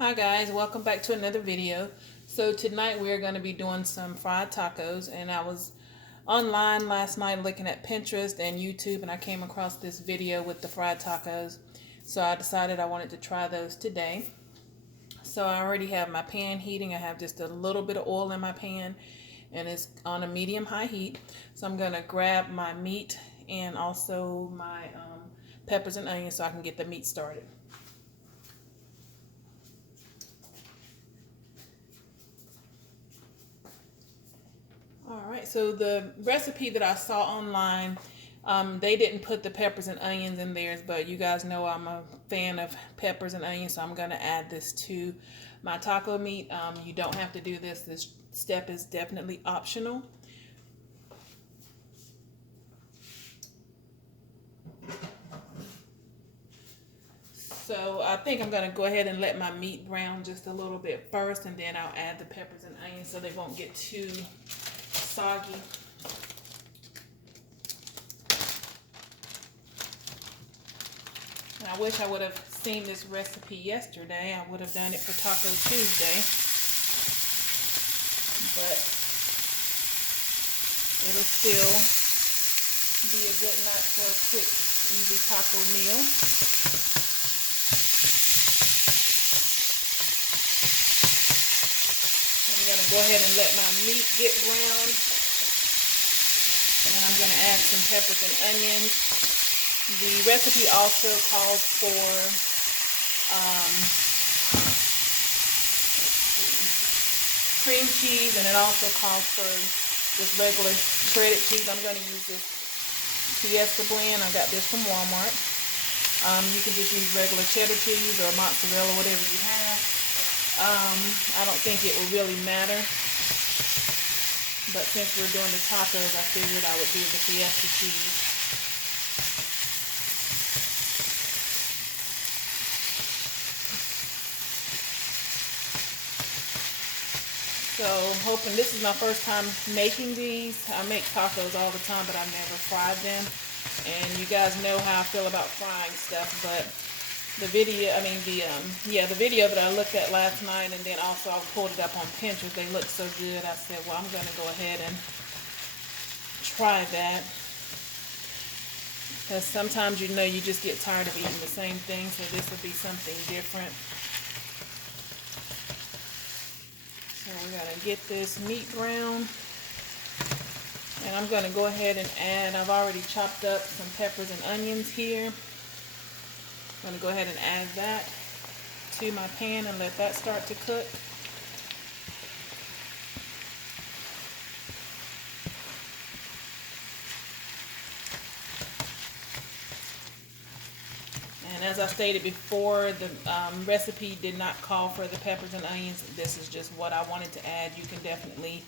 Hi guys, welcome back to another video. So tonight we're going to be doing some fried tacos, and I was online last night looking at Pinterest and YouTube, and I came across this video with the fried tacos. So I decided I wanted to try those today. So I already have my pan heating. I have just a little bit of oil in my pan, and it's on a medium-high heat. So I'm going to grab my meat and also my peppers and onions so I can get the meat started. Alright, so the recipe that I saw online, they didn't put the peppers and onions in theirs, but you guys know I'm a fan of peppers and onions, so I'm going to add this to my taco meat. You don't have to do this. This step is definitely optional. So I think I'm going to go ahead and let my meat brown just a little bit first, and then I'll add the peppers and onions so they won't get too soggy. And I wish I would have seen this recipe yesterday. I would have done it for Taco Tuesday. But it'll still be a good night for a quick, easy taco meal. I'm going to go ahead and let my meat get brown. And I'm going to add some peppers and onions. The recipe also calls for cream cheese, and it also calls for just regular shredded cheese. I'm going to use this Fiesta blend. I got this from Walmart. You can just use regular cheddar cheese or mozzarella, whatever you have. I don't think it will really matter. But since we're doing the tacos, I figured I would do the Fiesta cheese. So I'm hoping this is my first time making these. I make tacos all the time, but I've never fried them. And you guys know how I feel about frying stuff, but the video that I looked at last night, and then also I pulled it up on Pinterest, they looked so good. I said, well, I'm going to go ahead and try that. Because sometimes you just get tired of eating the same thing, so this would be something different. So we're going to get this meat brown. And I'm going to go ahead and add, I've already chopped up some peppers and onions here. I'm going to go ahead and add that to my pan and let that start to cook. And as I stated before, the recipe did not call for the peppers and onions. This is just what I wanted to add. You can definitely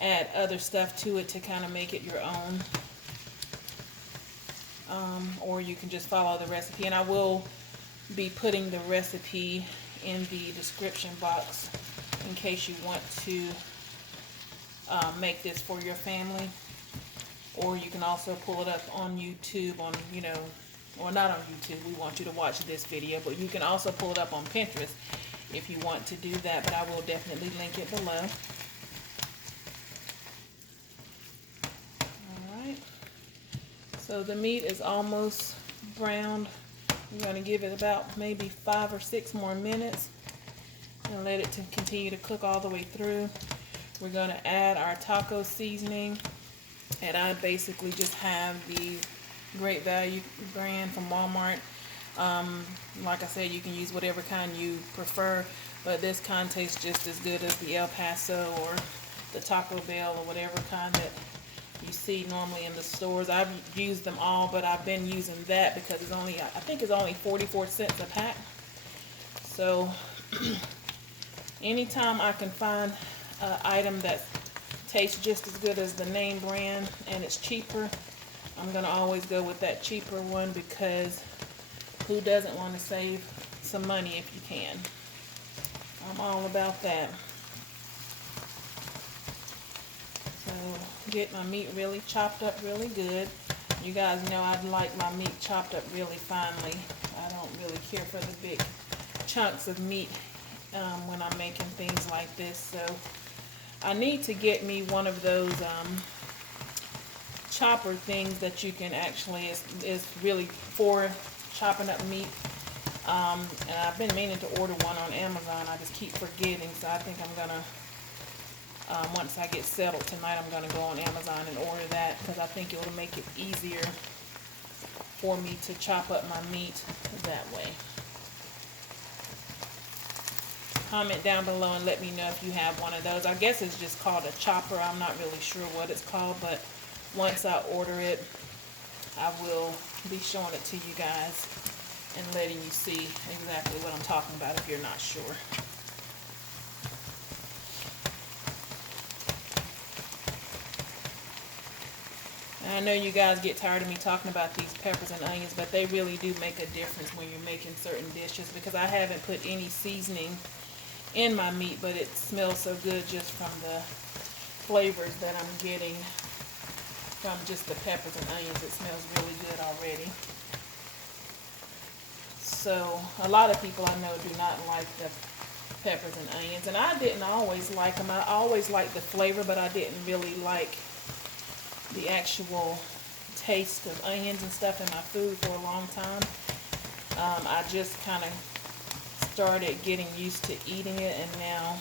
add other stuff to it to kind of make it your own. Or you can just follow the recipe. And I will be putting the recipe in the description box in case you want to make this for your family. Or you can also pull it up on YouTube on, or not on YouTube, we want you to watch this video, but you can also pull it up on Pinterest if you want to do that, but I will definitely link it below. Alright, so the meat is almost browned. I'm going to give it about maybe 5 or 6 more minutes and let it continue to cook all the way through. We're going to add our taco seasoning, and I basically just have the Great Value brand from Walmart. Like I said, you can use whatever kind you prefer, but this kind tastes just as good as the El Paso or the Taco Bell or whatever kind that you see normally in the stores. I've used them all, but I've been using that because it's only, I think it's only 44 cents a pack. So anytime I can find an item that tastes just as good as the name brand and it's cheaper, I'm going to always go with that cheaper one, because who doesn't want to save some money if you can? I'm all about that. So get my meat really chopped up really good. You guys know I like my meat chopped up really finely. I don't really care for the big chunks of meat when I'm making things like this. So I need to get me one of those chopper things that you can actually, is really for chopping up meat. And I've been meaning to order one on Amazon. I just keep forgetting. So I think I'm gonna, once I get settled tonight, I'm gonna go on Amazon and order that, because I think it'll make it easier for me to chop up my meat that way. Comment down below and let me know if you have one of those. I guess it's just called a chopper. I'm not really sure what it's called, but once I order it, I will be showing it to you guys and letting you see exactly what I'm talking about if you're not sure. And I know you guys get tired of me talking about these peppers and onions, but they really do make a difference when you're making certain dishes, because I haven't put any seasoning in my meat, but it smells so good just from the flavors that I'm getting from just the peppers and onions. It smells really good already. So a lot of people I know do not like the peppers and onions, and I didn't always like them. I always liked the flavor, but I didn't really like the actual taste of onions and stuff in my food for a long time. I just kind of started getting used to eating it, and now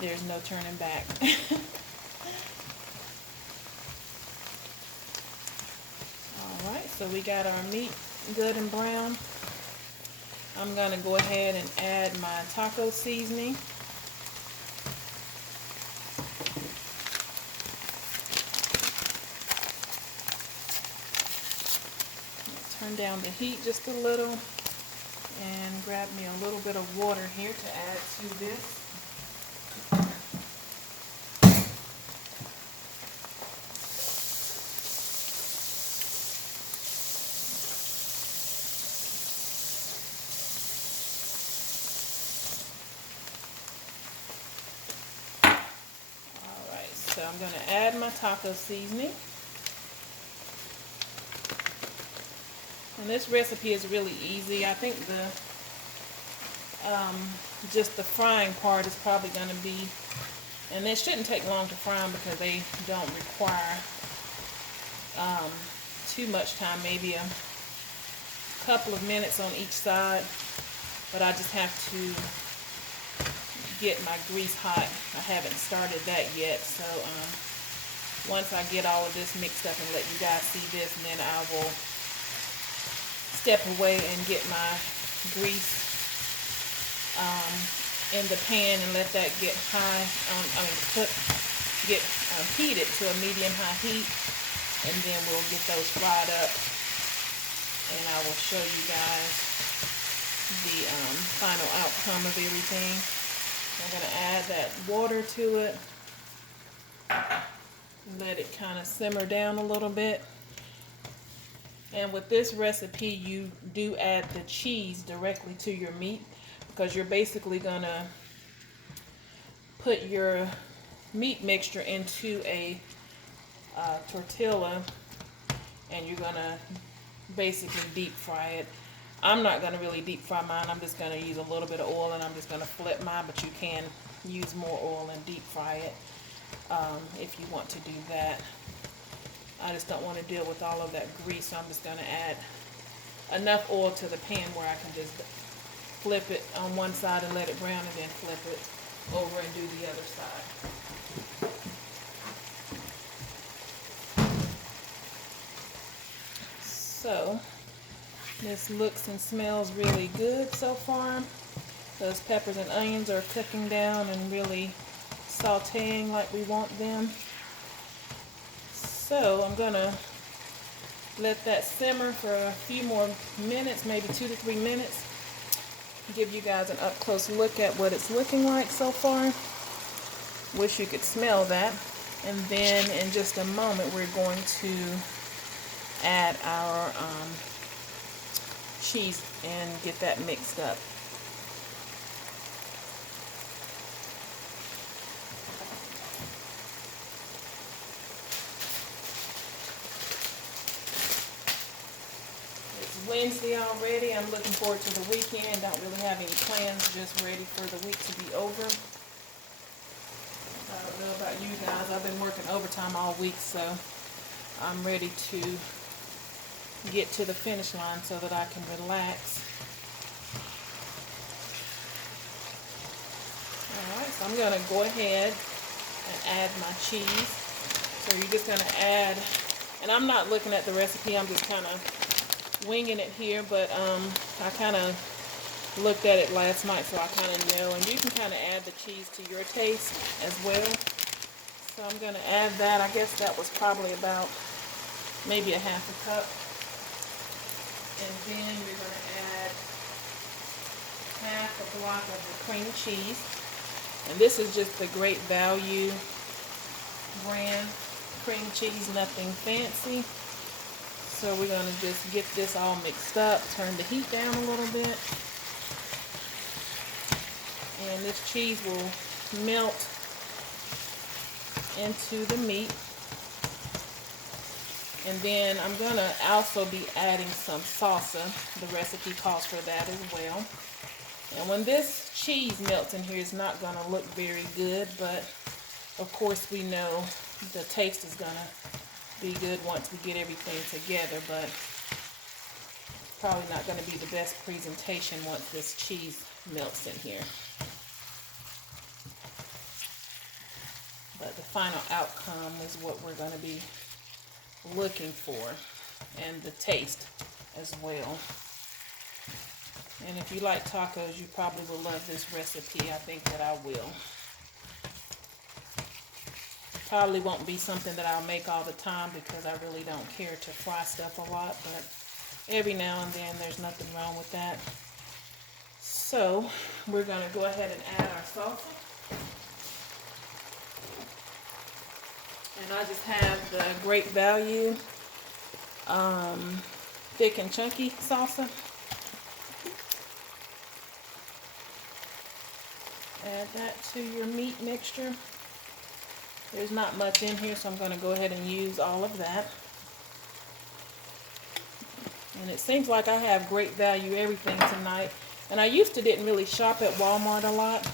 there's no turning back. Alright, so we got our meat good and brown. I'm going to go ahead and add my taco seasoning. Turn down the heat just a little and grab me a little bit of water here to add to this. Alright, so I'm going to add my taco seasoning. And this recipe is really easy. I think the just the frying part is probably going to be, and it shouldn't take long to fry them because they don't require too much time, maybe a couple of minutes on each side, but I just have to get my grease hot. I haven't started that yet, so once I get all of this mixed up and let you guys see this, and then I will step away and get my grease in the pan and let that get high, heated to a medium-high heat, and then we'll get those fried up, and I will show you guys the final outcome of everything. I'm going to add that water to it, let it kind of simmer down a little bit. And with this recipe, you do add the cheese directly to your meat, because you're basically going to put your meat mixture into a tortilla, and you're going to basically deep fry it. I'm not going to really deep fry mine. I'm just going to use a little bit of oil, and I'm just going to flip mine, but you can use more oil and deep fry it if you want to do that. I just don't want to deal with all of that grease, so I'm just going to add enough oil to the pan where I can just flip it on one side and let it brown, and then flip it over and do the other side. So this looks and smells really good so far. Those peppers and onions are cooking down and really sauteing like we want them. So I'm going to let that simmer for a few more minutes, maybe 2 to 3 minutes. Give you guys an up close look at what it's looking like so far. Wish you could smell that. And then in just a moment, we're going to add our cheese and get that mixed up. It's Wednesday already. I'm looking forward to the weekend. Don't really have any plans, just ready for the week to be over. I don't know about you guys. I've been working overtime all week, so I'm ready to get to the finish line so that I can relax. Alright, so I'm going to go ahead and add my cheese. So you're just going to add, and I'm not looking at the recipe, I'm just kind of winging it here, but I kind of looked at it last night, so I kind of know, and you can kind of add the cheese to your taste as well. So I'm going to add that. I guess that was probably about maybe a half a cup. And then we're going to add half a block of the cream cheese. And this is just the Great Value brand cream cheese, nothing fancy. So we're going to just get this all mixed up, turn the heat down a little bit. And this cheese will melt into the meat. And then I'm going to also be adding some salsa. The recipe calls for that as well. And when this cheese melts in here, it's not going to look very good, but of course we know the taste is going to be good once we get everything together, but probably not going to be the best presentation once this cheese melts in here. But the final outcome is what we're going to be looking for, and the taste as well. And if you like tacos, you probably will love this recipe. I think that I will. Probably won't be something that I'll make all the time because I really don't care to fry stuff a lot, but every now and then there's nothing wrong with that. So we're going to go ahead and add our salsa. And I just have the Great Value thick and chunky salsa. Add that to your meat mixture. There's not much in here, so I'm going to go ahead and use all of that. And it seems like I have Great Value everything tonight. And I used to didn't really shop at Walmart a lot.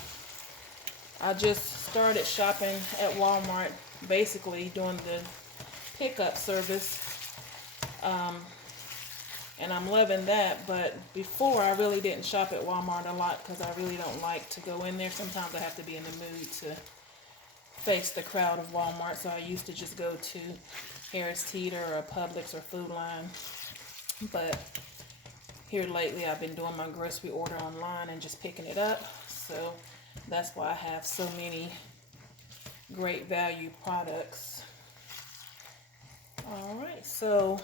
I just started shopping at Walmart basically doing the pickup service. And I'm loving that, but before I really didn't shop at Walmart a lot because I really don't like to go in there. Sometimes I have to be in the mood to face the crowd of Walmart, so I used to just go to Harris Teeter or Publix or Food Line. But here lately I've been doing my grocery order online and just picking it up, so that's why I have so many Great Value products. Alright, so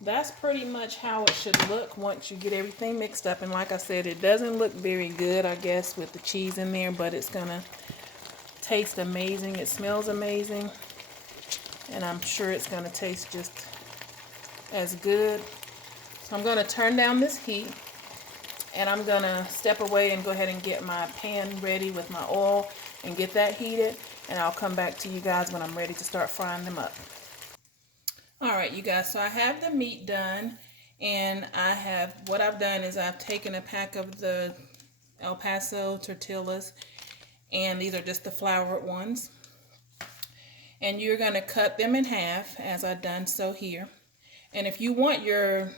that's pretty much how it should look once you get everything mixed up. And like I said, it doesn't look very good, I guess, with the cheese in there, but it's gonna taste amazing. It smells amazing, and I'm sure it's gonna taste just as good. So I'm gonna turn down this heat, and I'm gonna step away and go ahead and get my pan ready with my oil and get that heated, and I'll come back to you guys when I'm ready to start frying them up. Alright, you guys, so I have the meat done, and what I've done is I've taken a pack of the El Paso tortillas, and these are just the floured ones. And you're going to cut them in half, as I've done so here. And if you want your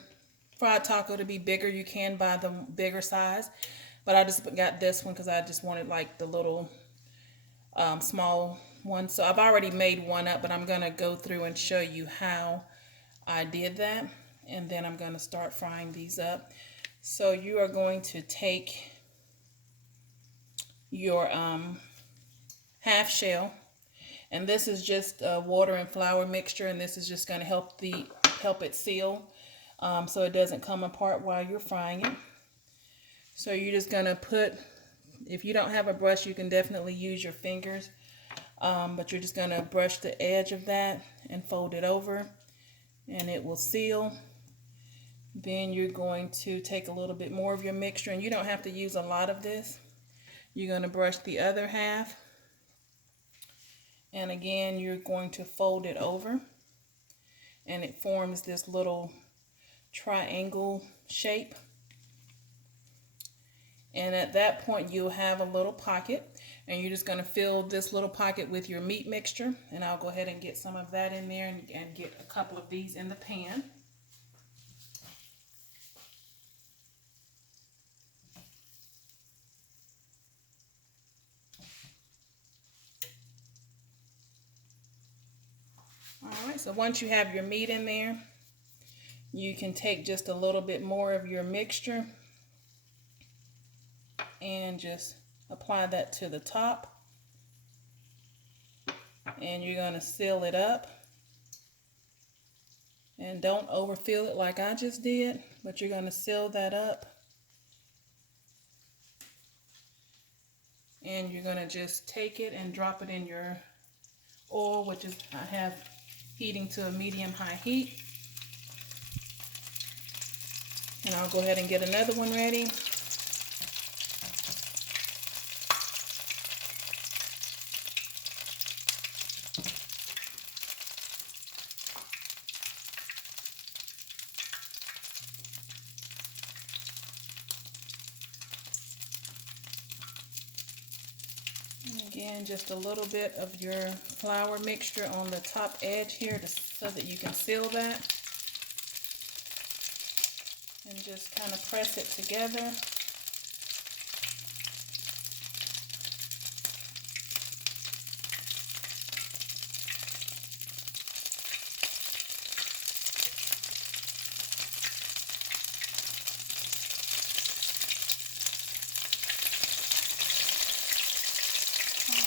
fried taco to be bigger, you can buy the bigger size. But I just got this one because I just wanted like the little small one. So I've already made one up, but I'm going to go through and show you how I did that. And then I'm going to start frying these up. So you are going to take your half shell, and this is just a water and flour mixture, and this is just going to help it seal so it doesn't come apart while you're frying it. So you're just going to put, if you don't have a brush, you can definitely use your fingers, but you're just going to brush the edge of that and fold it over, and it will seal. Then you're going to take a little bit more of your mixture, and you don't have to use a lot of this. You're going to brush the other half, and again you're going to fold it over, and it forms this little triangle shape. And at that point, you'll have a little pocket, and you're just going to fill this little pocket with your meat mixture. And I'll go ahead and get some of that in there and get a couple of these in the pan. All right, so once you have your meat in there, you can take just a little bit more of your mixture and just apply that to the top. And you're going to seal it up. And don't overfill it like I just did, but you're going to seal that up. And you're going to just take it and drop it in your oil, which is I have heating to a medium-high heat. And I'll go ahead and get another one ready. And again, just a little bit of your flour mixture on the top edge here so that you can seal that. And just kind of press it together.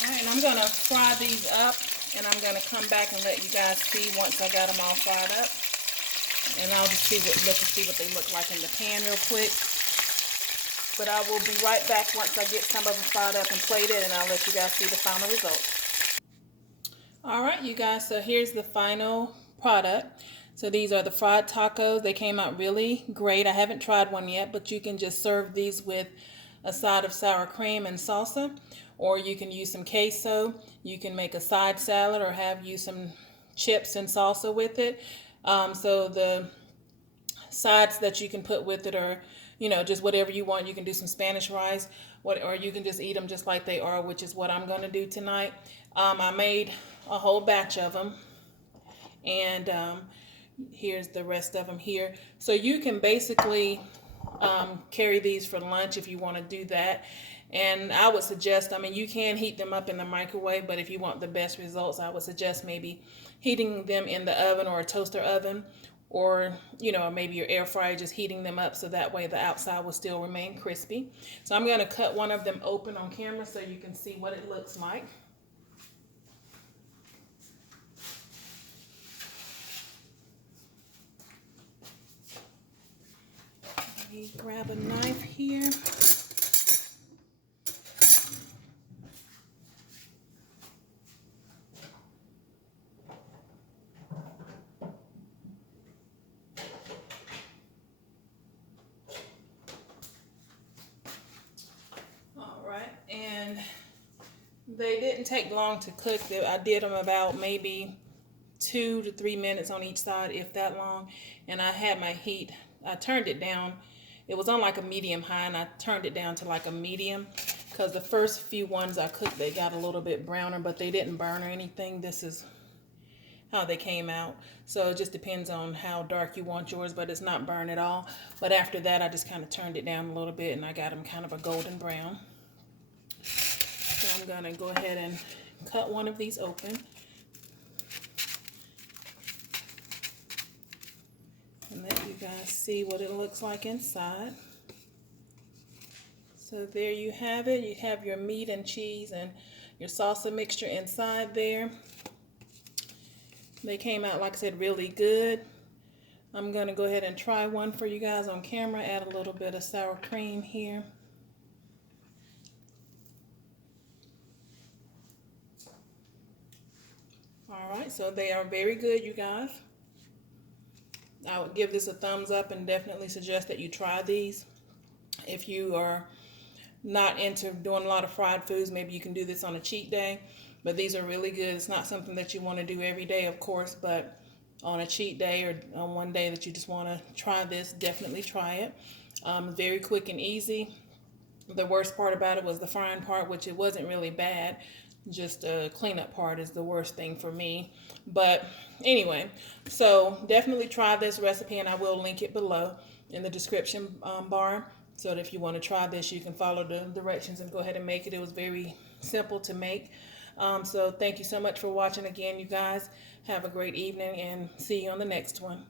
Alright, and I'm going to fry these up, and I'm going to come back and let you guys see once I got them all fried up. And I'll just let you see what they look like in the pan real quick. But I will be right back once I get some of them fried up and plated, and I'll let you guys see the final result. Alright, you guys, so here's the final product. So these are the fried tacos. They came out really great. I haven't tried one yet, but you can just serve these with a side of sour cream and salsa, or you can use some queso. You can make a side salad or have use some chips and salsa with it. So the sides that you can put with it are, just whatever you want. You can do some Spanish rice, or you can just eat them just like they are, which is what I'm going to do tonight. I made a whole batch of them, and here's the rest of them here. So you can basically carry these for lunch if you want to do that. And I would suggest, you can heat them up in the microwave, but if you want the best results, I would suggest maybe heating them in the oven or a toaster oven, or maybe your air fryer, just heating them up so that way the outside will still remain crispy. So I'm going to cut one of them open on camera so you can see what it looks like. Let me grab a knife here. And they didn't take long to cook. I did them about maybe 2 to 3 minutes on each side, if that long. And I had my heat, I turned it down. It was on like a medium high, and I turned it down to like a medium, because the first few ones I cooked, they got a little bit browner, but they didn't burn or anything. This is how they came out. So it just depends on how dark you want yours, but it's not burned at all. But after that, I just kind of turned it down a little bit, and I got them kind of a golden brown. So I'm going to go ahead and cut one of these open. And let you guys see what it looks like inside. So there you have it. You have your meat and cheese and your salsa mixture inside there. They came out, like I said, really good. I'm going to go ahead and try one for you guys on camera. Add a little bit of sour cream here. Alright, so they are very good, you guys. I would give this a thumbs up and definitely suggest that you try these. If you are not into doing a lot of fried foods, maybe you can do this on a cheat day. But these are really good. It's not something that you want to do every day, of course, but on a cheat day or on one day that you just want to try this, definitely try it. Very quick and easy. The worst part about it was the frying part, which it wasn't really bad. Just the cleanup part is the worst thing for me. But anyway, so definitely try this recipe, and I will link it below in the description bar. So that if you want to try this, you can follow the directions and go ahead and make it. It was very simple to make. So thank you so much for watching again, you guys. Have a great evening and see you on the next one.